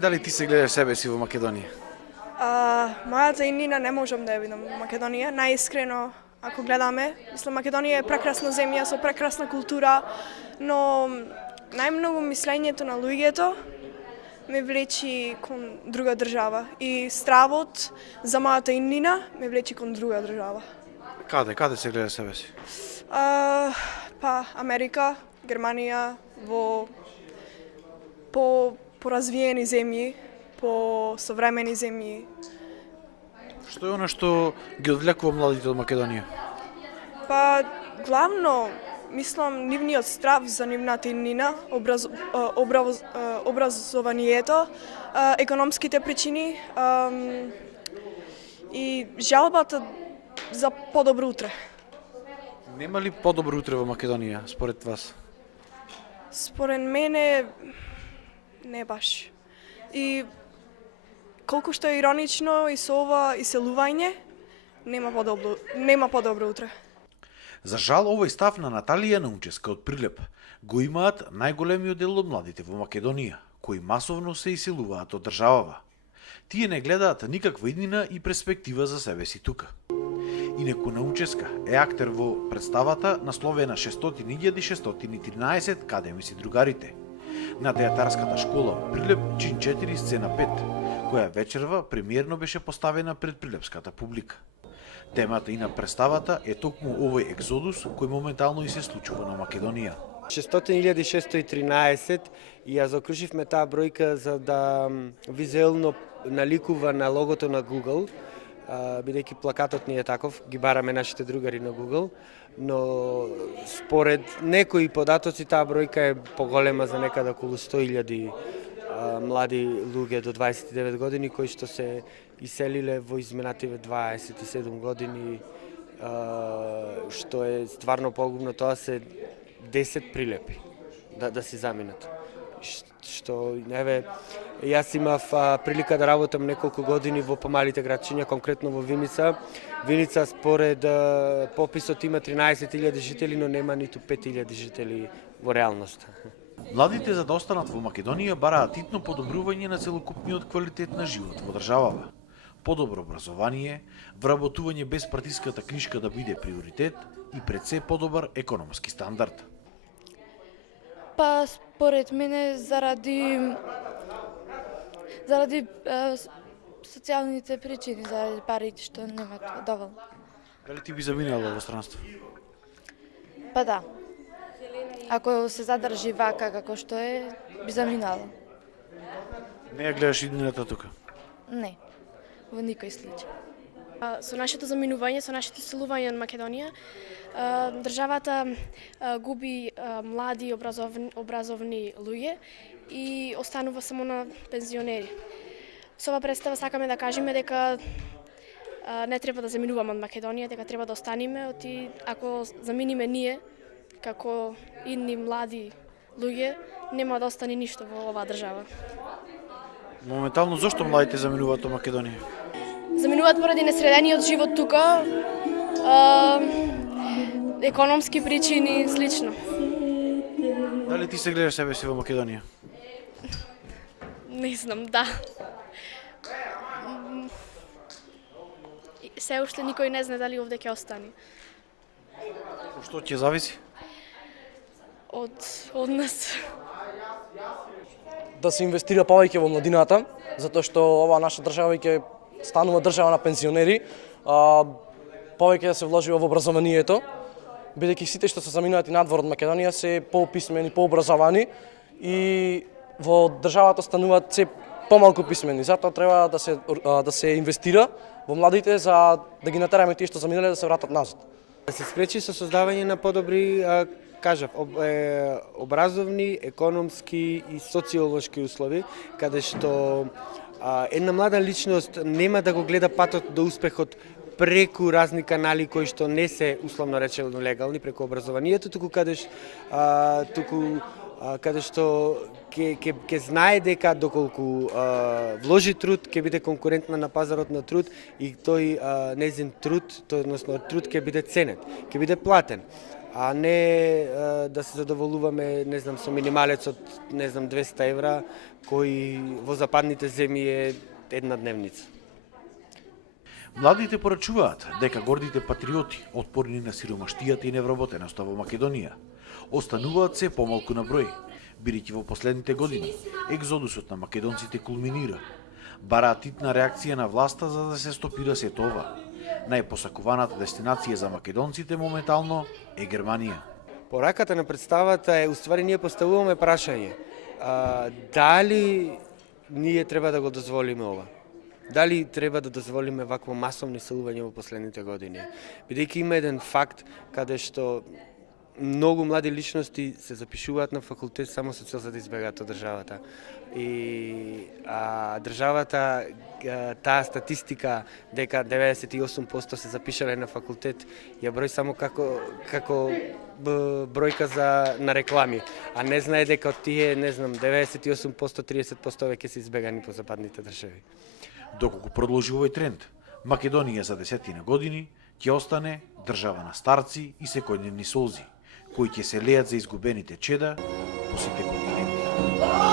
Дали ти се гледаш себе си во Македонија? Мојата иднина не можам да ја видам во Македонија. Најискрено, ако гледаме, мислам Македонија е прекрасна земја со прекрасна култура, но најмногу мислењето на луѓето ме влечи кон друга држава и стравот за мојата иднина ме влечи кон друга држава. Каде се гледаш себе си? Америка, Германија, во поразвиени земји, по современи земји. Што е она што ги одвлекува младите од Македонија? Главно, мислам, нивниот страв за нивната иднина, образованието, економските причини и жалбата за подобро утре. Нема ли подобро утре во Македонија, според вас? Според мене, не баш. И колку што е иронично и со ова иселување, нема подобро утре. За жал, овој став на Наталија Наунческа од Прилеп го имаат најголемиот дел од младите во Македонија, кои масовно се иселуваат од државава. Тие не гледаат никаква иднина и перспектива за себе си тука. Инеку Наунческа е актер во представата насловена 600.613 Каде ми си другарите, на театарската школа во Прилеп чин 4 сцена 5, која вечерва премиерно беше поставена пред прилепската публика. Темата и на представата е токму овој екзодус кој моментално и се случува на Македонија. 600.613 и ја заокруживме таа бројка за да визуелно наликува на логото на Google, бидејќи плакатот ни е таков, ги бараме нашите другари на Google, но според некои податоци таа бројка е поголема за некаде околу 100.000 млади луѓе до 29 години кои што се иселиле во изминативе 27 години, што е стварно погубно. Тоа се 10 Прилепи да се заминат. Што јас имав прилика да работам неколку години во помалите градчиња, конкретно во Виница. Виница според пописот има 13.000 жители, но нема ниту 5.000 жители во реалноста. Младите за да останат во Македонија бараат итно подобрување на целокупниот квалитет на живот во државава. Подобро образование, вработување без партиската книшка да биде приоритет и пред се подобар економски стандард. Според мене заради социјалните причини, заради парите што немат доволно. Дали ти би заминала во странство? Да. Ако се задржи вака како што е, би заминала. Не ја гледаш иднината тука? Не, во никој случај. Со нашето заминување, со нашето иселување на Македонија, државата губи млади образовни луѓе и останува само на пензионери. Со ова представа сакаме да кажеме дека не треба да заминуваме од Македонија, дека треба да останеме, ако заминиме ние како идни млади луѓе, нема да остане ништо во оваа држава. Моментално зошто младите заминуваат од Македонија? Заминуваат поради несредениот живот тука, економски причини, слично. Дали ти се гледаш себе си во Македонија? Не знам, да. Се уште никој не знае дали овде ќе остане. Што ќе зависи? Од нас. Да се инвестира повеќе во младината, затоа што оваа наша држава ќе станува држава на пензионери, повеќе да се вложи во образованието, бидејќи сите што се заминуваат и надвор од Македонија се пописмени, пообразовани и во државата стануваат се помалку писмени. Затоа треба да се инвестира во младите за да ги натераме тие што заминале да се вратат назад. Да се спречи со создавање на подобри образовни, економски и социолошки услови, каде што една млада личност нема да го гледа патот до успехот преку разни канали кои што не се условно речено легални, преку образованието, каде што ќе знае дека доколку вложи труд, ќе биде конкурентна на пазарот на труд и тој незин труд, односно труд ќе биде ценет, ќе биде платен. а не да се задоволуваме, не знам, со минималец од, не знам, 200 евра, кој во западните земји е една дневница. Младите порачуваат дека гордите патриоти, отпорни на сиромаштијата и невработеноста во Македонија, остануваат се помалку на број, бидејќи во последните години екзодусот на македонците кулминира. Бараат итна реакција на власта за да се стопира сето ова. Најпосакуваната дестинација за македонците моментално е Германија. Пораката на представата е, уствари, ние поставуваме прашање. Дали ние треба да го дозволиме ова? Дали треба да дозволиме вакво масовно иселување во последните години? Бидејќи има еден факт каде што многу млади личности се запишуваат на факултет само со цел за да избегаат од државата. И државата, таа статистика дека 98% се запишале на факултет, ја број само како бројка на реклами, а не знае дека од тие, не знам, 98%, 30% веќе се избегани по западните држави. Доколку продолжи овој тренд, Македонија за 10 години ќе остане држава на старци и секојдневни солзи, кои ќе се леат за изгубените чеда по сите континенти.